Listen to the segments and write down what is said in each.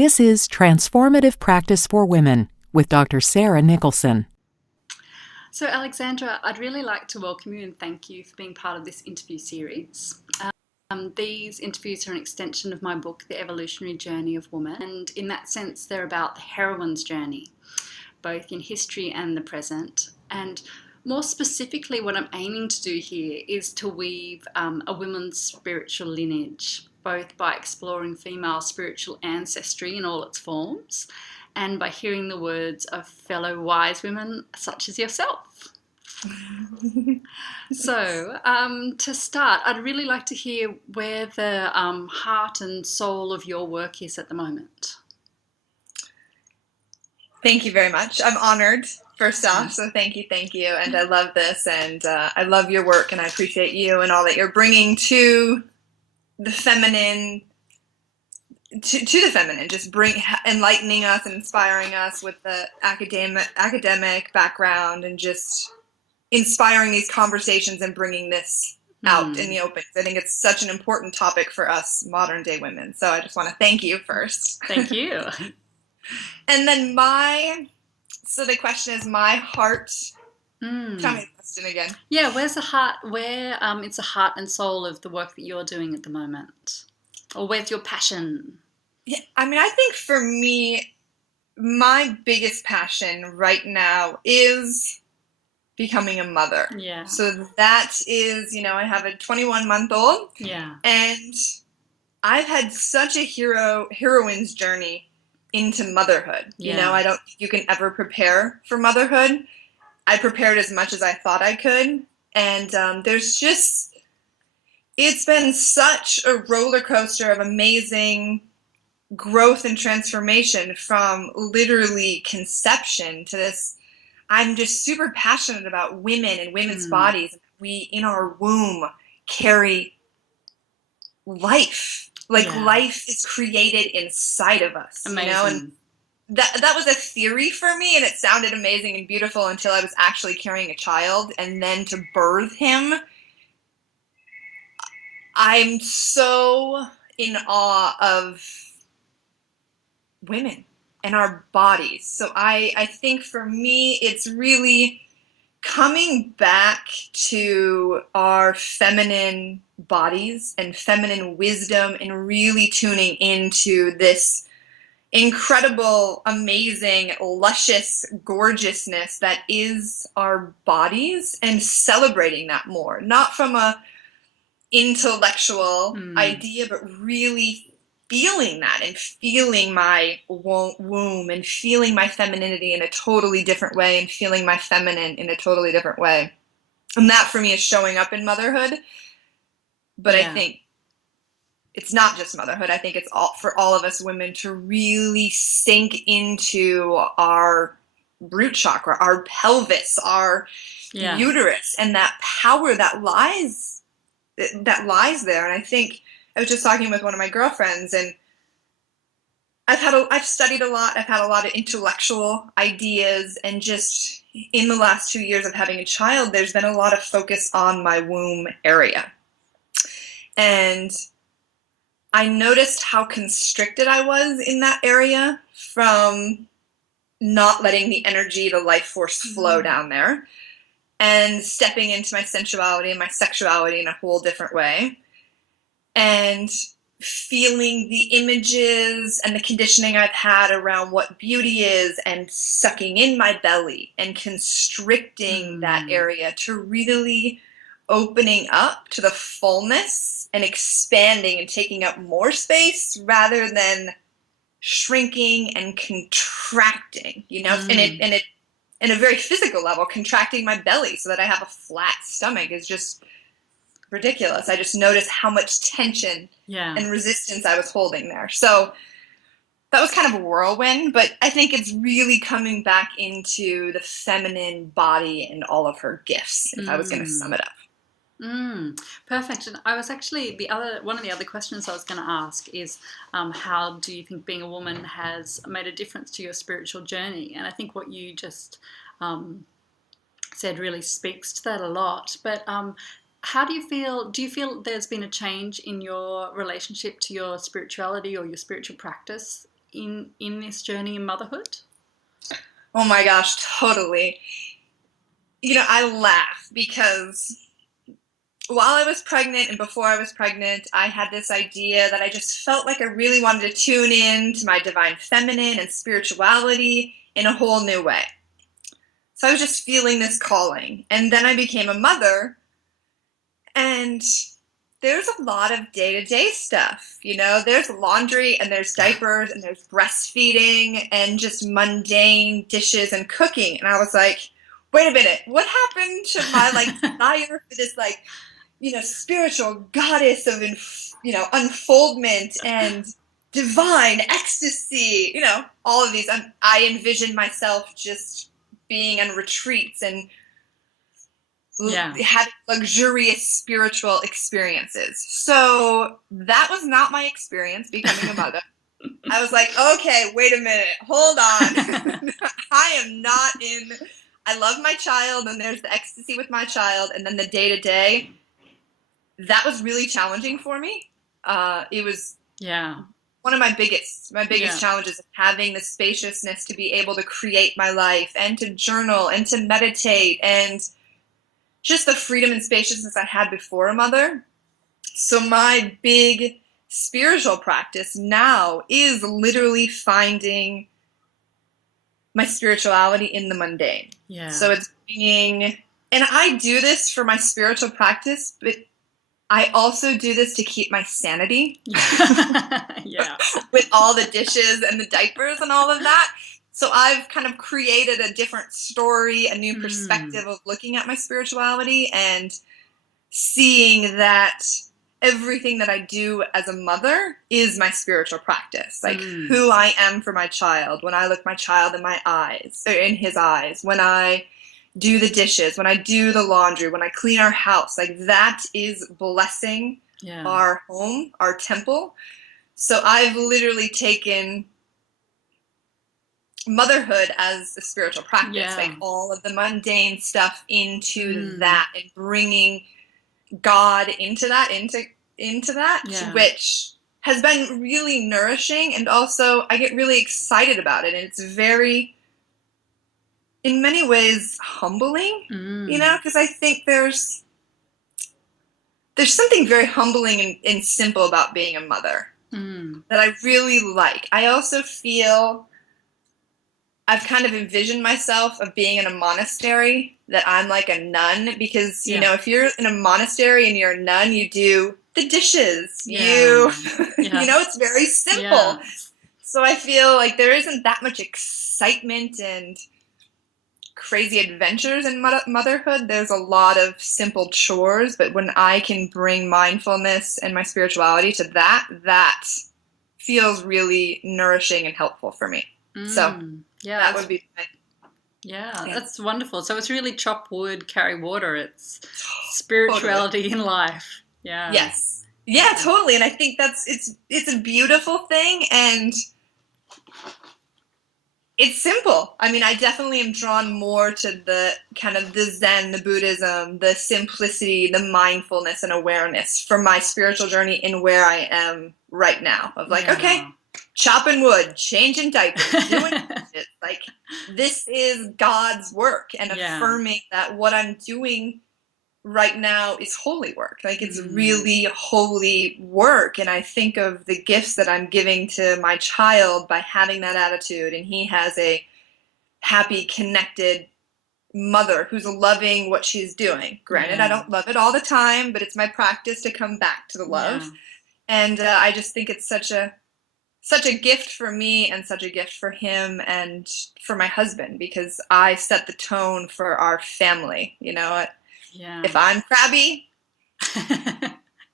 This is Transformative Practice for Women with Dr. Sarah Nicholson. So, Alexandra, I'd really like to welcome you and thank you for being part of this interview series. These interviews are an extension of my book, The Evolutionary Journey of Woman, and in that sense, they're about the heroine's journey, both in history and the present. And more specifically, what I'm aiming to do here is to weave a woman's spiritual lineage, both by exploring female spiritual ancestry in all its forms and by hearing the words of fellow wise women such as yourself. So, to start, I'd really like to hear where the heart and soul of your work is at the moment. Thank you very much. I'm honored, first off, so thank you. And I love this, and I love your work, and I appreciate you and all that you're bringing to the feminine, to the feminine, just enlightening us and inspiring us with the academic background and just inspiring these conversations and bringing this out in the open. I think it's such an important topic for us modern day women. So I just want to thank you first. Thank you. And then so the question is my heart. Tell me the question again. Yeah, where's the heart, it's the heart and soul of the work that you're doing at the moment? Or where's your passion? Yeah, I mean, I think for me, my biggest passion right now is becoming a mother. Yeah. So that is, I have a 21-month-old. Yeah. And I've had such a heroine's journey into motherhood. Yeah. I don't think you can ever prepare for motherhood. I prepared as much as I thought I could. And it's been such a roller coaster of amazing growth and transformation from literally conception to this. I'm just super passionate about women and women's bodies. We, in our womb, carry life. Life is created inside of us. Amazing. And that was a theory for me, and it sounded amazing and beautiful until I was actually carrying a child, and then to birth him. I'm so in awe of women and our bodies. So I think for me, it's really coming back to our feminine bodies and feminine wisdom and really tuning into this incredible, amazing, luscious gorgeousness that is our bodies and celebrating that more. Not from a intellectual idea, but really feeling that and feeling my womb and feeling my femininity in a totally different way and feeling my feminine in a totally different way. And that for me is showing up in motherhood. But I think it's not just motherhood. I think it's for all of us women to really sink into our root chakra, our pelvis, our uterus, and that power that lies there. And I think I was just talking with one of my girlfriends, and I've studied a lot. I've had a lot of intellectual ideas, and just in the last 2 years of having a child, there's been a lot of focus on my womb area. And I noticed how constricted I was in that area from not letting the energy, the life force flow down there and stepping into my sensuality and my sexuality in a whole different way. And feeling the images and the conditioning I've had around what beauty is and sucking in my belly and constricting that area to really opening up to the fullness and expanding and taking up more space rather than shrinking and contracting, and it in a very physical level, contracting my belly so that I have a flat stomach is just ridiculous. I just noticed how much tension and resistance I was holding there. So that was kind of a whirlwind, but I think it's really coming back into the feminine body and all of her gifts, if I was going to sum it up. Perfect. And I was actually, one of the other questions I was going to ask is how do you think being a woman has made a difference to your spiritual journey? And I think what you just said really speaks to that a lot. But how do you feel? Do you feel there's been a change in your relationship to your spirituality or your spiritual practice in this journey in motherhood? Oh my gosh, totally. I laugh because while I was pregnant and before I was pregnant, I had this idea that I just felt like I really wanted to tune in to my divine feminine and spirituality in a whole new way. So I was just feeling this calling. And then I became a mother, and there's a lot of day-to-day stuff. There's laundry and there's diapers and there's breastfeeding and just mundane dishes and cooking. And I was like, wait a minute, what happened to my desire for this spiritual goddess of unfoldment and divine ecstasy, all of these. I envisioned myself just being on retreats and having luxurious spiritual experiences. So that was not my experience becoming a mother. I was like, okay, wait a minute, hold on. I love my child, and there's the ecstasy with my child, and then the day-to-day, that was really challenging for me. It was one of my biggest challenges, of having the spaciousness to be able to create my life and to journal and to meditate, and just the freedom and spaciousness I had before a mother. So my big spiritual practice now is literally finding my spirituality in the mundane. Yeah. So it's and I do this for my spiritual practice, but I also do this to keep my sanity. Yeah. With all the dishes and the diapers and all of that. So I've kind of created a different story, a new perspective of looking at my spirituality and seeing that everything that I do as a mother is my spiritual practice. Like who I am for my child, when I look my child in my eyes, or in his eyes, when I do the dishes, when I do the laundry, when I clean our house, like that is blessing our home, our temple. So I've literally taken motherhood as a spiritual practice, like all of the mundane stuff into that, and bringing God into that, which has been really nourishing, and also I get really excited about it, and it's very, in many ways, humbling, because I think there's something very humbling and simple about being a mother that I really like. I also feel I've kind of envisioned myself of being in a monastery, that I'm like a nun, because, if you're in a monastery and you're a nun, you do the dishes, it's very simple. Yeah. So I feel like there isn't that much excitement and crazy adventures in motherhood. There's a lot of simple chores, but when I can bring mindfulness and my spirituality to that feels really nourishing and helpful for me. So that would be my... Yeah, that's wonderful. So it's really chop wood, carry water. It's spirituality in life. Yeah. Yes. Yeah, totally. And I think it's a beautiful thing, and it's simple. I mean, I definitely am drawn more to the kind of the Zen, the Buddhism, the simplicity, the mindfulness and awareness for my spiritual journey in where I am right now. Of like, okay, chopping wood, changing diapers, doing dishes. Like, this is God's work, and affirming that what I'm doing right now is holy work. Like, it's really holy work. And I think of the gifts that I'm giving to my child by having that attitude. And he has a happy, connected mother who's loving what she's doing. Granted, I don't love it all the time, but it's my practice to come back to the love. And I just think it's such a gift for me, and such a gift for him and for my husband, because I set the tone for our family. If I'm crabby,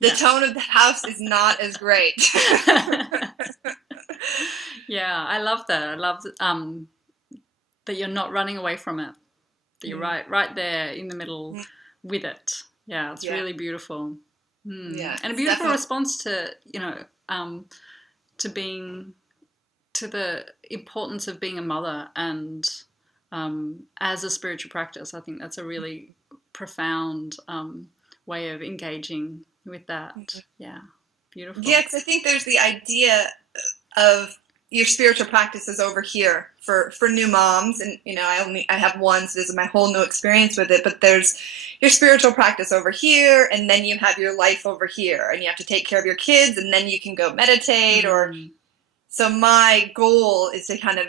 the tone of the house is not as great. I love that. I love that you're not running away from it. That you're right there in the middle with it. Yeah, it's really beautiful. Yeah, and a beautiful response to to the importance of being a mother, and as a spiritual practice. I think that's a really profound way of engaging with that. Yeah, beautiful. Yeah, because I think there's the idea of your spiritual practice is over here for new moms, and I have one, so this is my whole new experience with it, but there's your spiritual practice over here, and then you have your life over here, and you have to take care of your kids, and then you can go meditate. Or so my goal is to kind of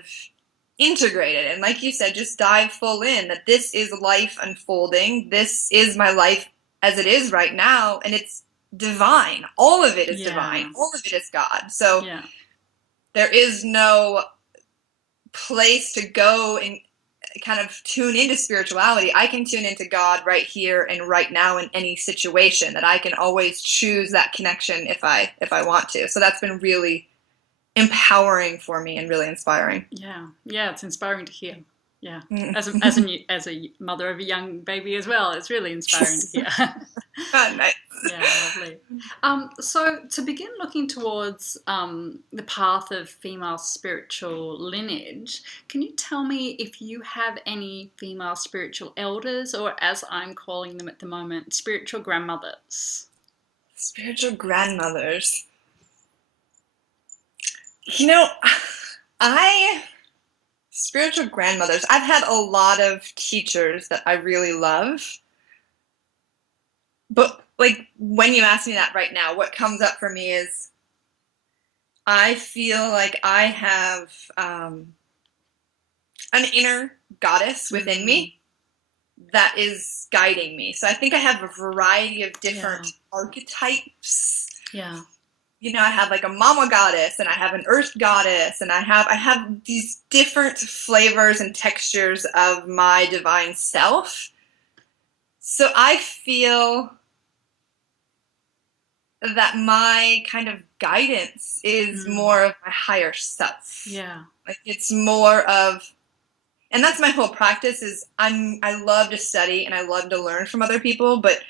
integrate it, and like you said, just dive full in that this is life unfolding, this is my life as it is right now, and it's divine. All of it is divine, all of it is God. So there is no place to go and kind of tune into spirituality. I can tune into God right here and right now in any situation, that I can always choose that connection if I want to. So that's been really empowering for me and really inspiring. Yeah, it's inspiring to hear. Yeah, as a mother of a young baby as well, it's really inspiring to hear. Oh, nice. Yeah, lovely. So to begin looking towards the path of female spiritual lineage, can you tell me if you have any female spiritual elders, or as I'm calling them at the moment, spiritual grandmothers? Spiritual grandmothers. Spiritual grandmothers, I've had a lot of teachers that I really love. But like when you ask me that right now, what comes up for me is I feel like I have an inner goddess within me that is guiding me. So I think I have a variety of different archetypes. Yeah. I have like a mama goddess, and I have an earth goddess, and I have these different flavors and textures of my divine self. So I feel that my kind of guidance is more of my higher self. Yeah. Like it's more of, and that's my whole practice is I love to study and I love to learn from other people, but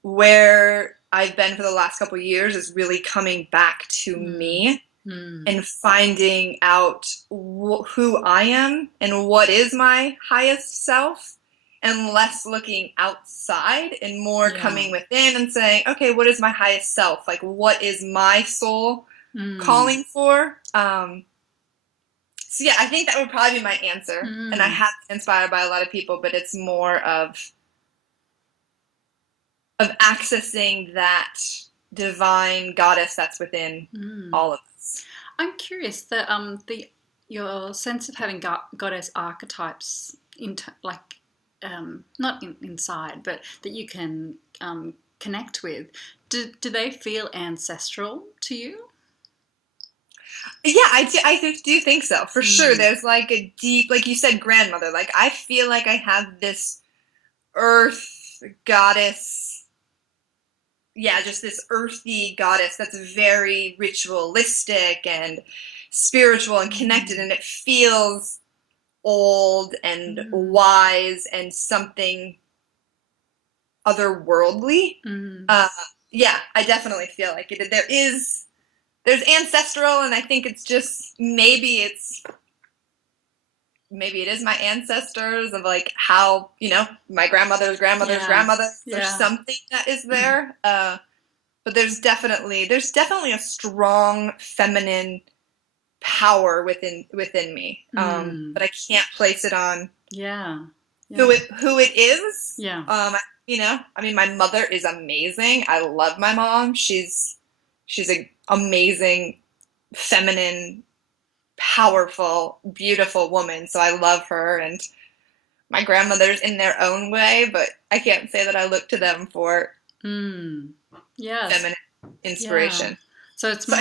where I've been for the last couple of years is really coming back to me and finding out who I am and what is my highest self, and less looking outside and more coming within and saying, okay, what is my highest self? Like, what is my soul calling for? So yeah, I think that would probably be my answer. And I have been inspired by a lot of people, but it's more of accessing that divine goddess that's within all of us. I'm curious that your sense of having goddess archetypes not inside, but that you can connect with. Do they feel ancestral to you? Yeah, I do think so, for sure. There's like a deep, like you said, grandmother. Like I feel like I have this earth goddess. Yeah, just this earthy goddess that's very ritualistic and spiritual and connected, and it feels old and wise and something otherworldly. Yeah, I definitely feel like it. There's ancestral, and I think it's just maybe it is my ancestors of like how my grandmother's grandmother. There's something that is there, but there's definitely a strong feminine power within me, but I can't place it on who it is. I mean, my mother is amazing. I love my mom. She's an amazing, feminine, powerful, beautiful woman. So I love her, and my grandmothers in their own way, but I can't say that I look to them for feminine inspiration. So it's more.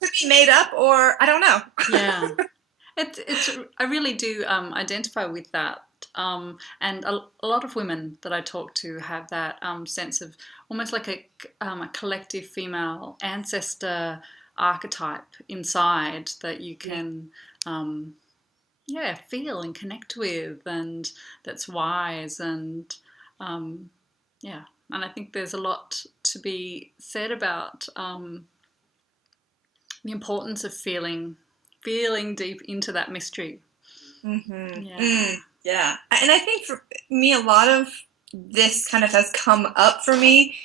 Could be made up, or I don't know. Yeah, it's. I really do identify with that, and a lot of women that I talk to have that sense of almost like a collective female ancestor archetype inside that you can, feel and connect with, and that's wise, and and I think there's a lot to be said about. The importance of feeling deep into that mystery. Yeah. And I think for me, a lot of this kind of has come up for me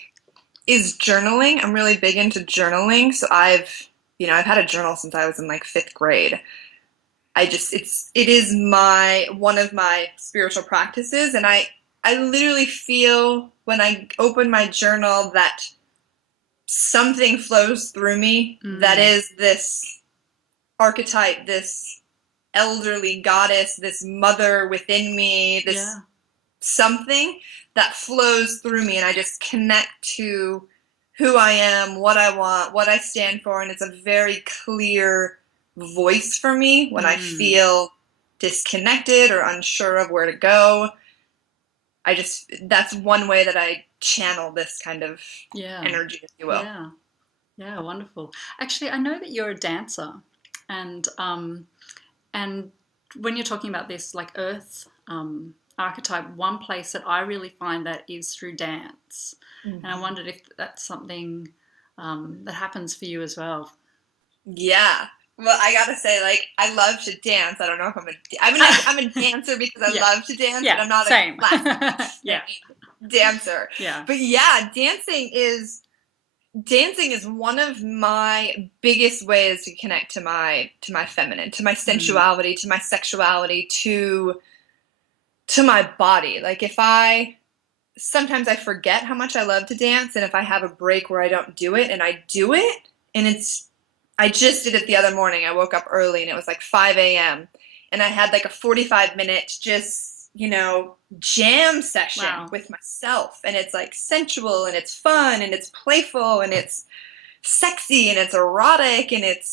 is journaling. I'm really big into journaling. So I've I've had a journal since I was in like 5th grade. It is one of my spiritual practices, and I literally feel when I open my journal that something flows through me that is this archetype, this elderly goddess, this mother within me, this something that flows through me, and I just connect to who I am, what I want, what I stand for, and it's a very clear voice for me when I feel disconnected or unsure of where to go. That's one way that I channel this kind of energy, if you will. Yeah, wonderful. Actually, I know that you're a dancer, and when you're talking about this like earth archetype, one place that I really find that is through dance. And I wondered if that's something that happens for you as well. Yeah. Well, I gotta say, like, I love to dance. I don't know if I'm a dancer because I love to dance, but I'm not same. a classical dancer. Yeah. But yeah, dancing is one of my biggest ways to connect to my feminine, to my sensuality, to my sexuality, to my body. Like, sometimes I forget how much I love to dance, and if I have a break where I don't do it and I do it, and I just did it the other morning. I woke up early and it was like 5 a.m. and I had like a 45-minute just, jam session with myself. And it's like sensual and it's fun and it's playful and it's sexy and it's erotic and it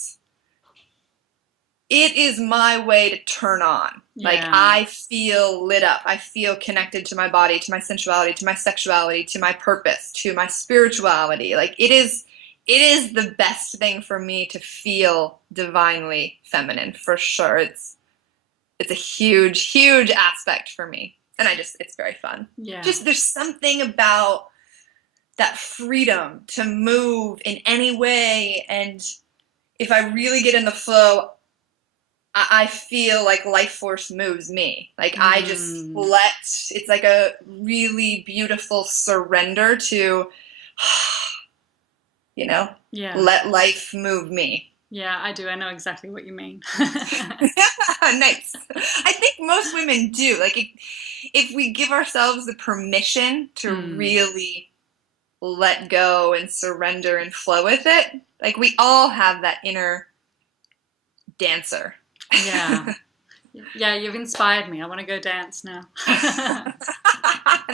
is my way to turn on. Yeah. Like, I feel lit up. I feel connected to my body, to my sensuality, to my sexuality, to my purpose, to my spirituality. Like, it is the best thing for me to feel divinely feminine, for sure. It's a huge, huge aspect for me. And it's very fun. Yeah. Just there's something about that freedom to move in any way. And if I really get in the flow, I feel like life force moves me. Like, I just it's like a really beautiful surrender to, let life move me. Yeah, I do. I know exactly what you mean. Nice. I think most women do. Like, if we give ourselves the permission to really let go and surrender and flow with it, like, we all have that inner dancer. Yeah. Yeah, you've inspired me. I want to go dance now.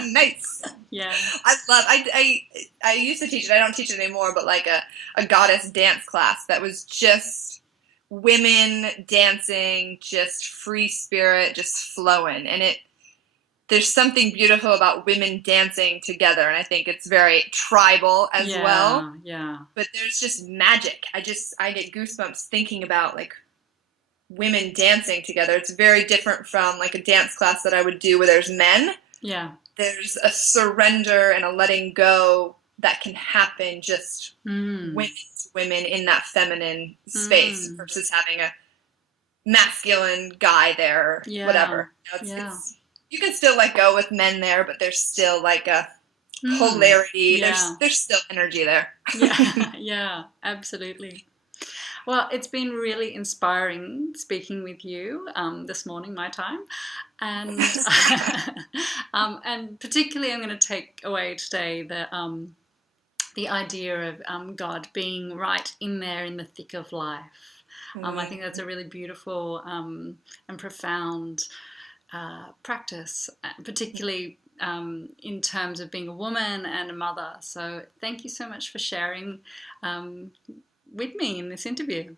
Nice. Yeah. I used to teach it. I don't teach it anymore, but like a goddess dance class that was just women dancing, just free spirit, just flowing. And there's something beautiful about women dancing together. And I think it's very tribal as well. Yeah. But there's just magic. I get goosebumps thinking about like women dancing together. It's very different from like a dance class that I would do where there's men. Yeah. There's a surrender and a letting go that can happen just women in that feminine space versus having a masculine guy there, whatever. You can still let go with men there, but there's still like a polarity. Yeah. There's still energy there. Yeah, absolutely. Well, it's been really inspiring speaking with you this morning, my time. And and particularly I'm going to take away today the idea of God being right in there in the thick of life. I think that's a really beautiful and profound practice, particularly in terms of being a woman and a mother. So thank you so much for sharing with me in this interview.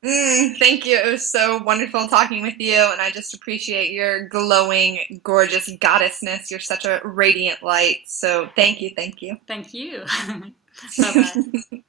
Thank you. It was so wonderful talking with you, and I just appreciate your glowing, gorgeous goddessness. You're such a radiant light. So thank you. Thank you. Bye-bye.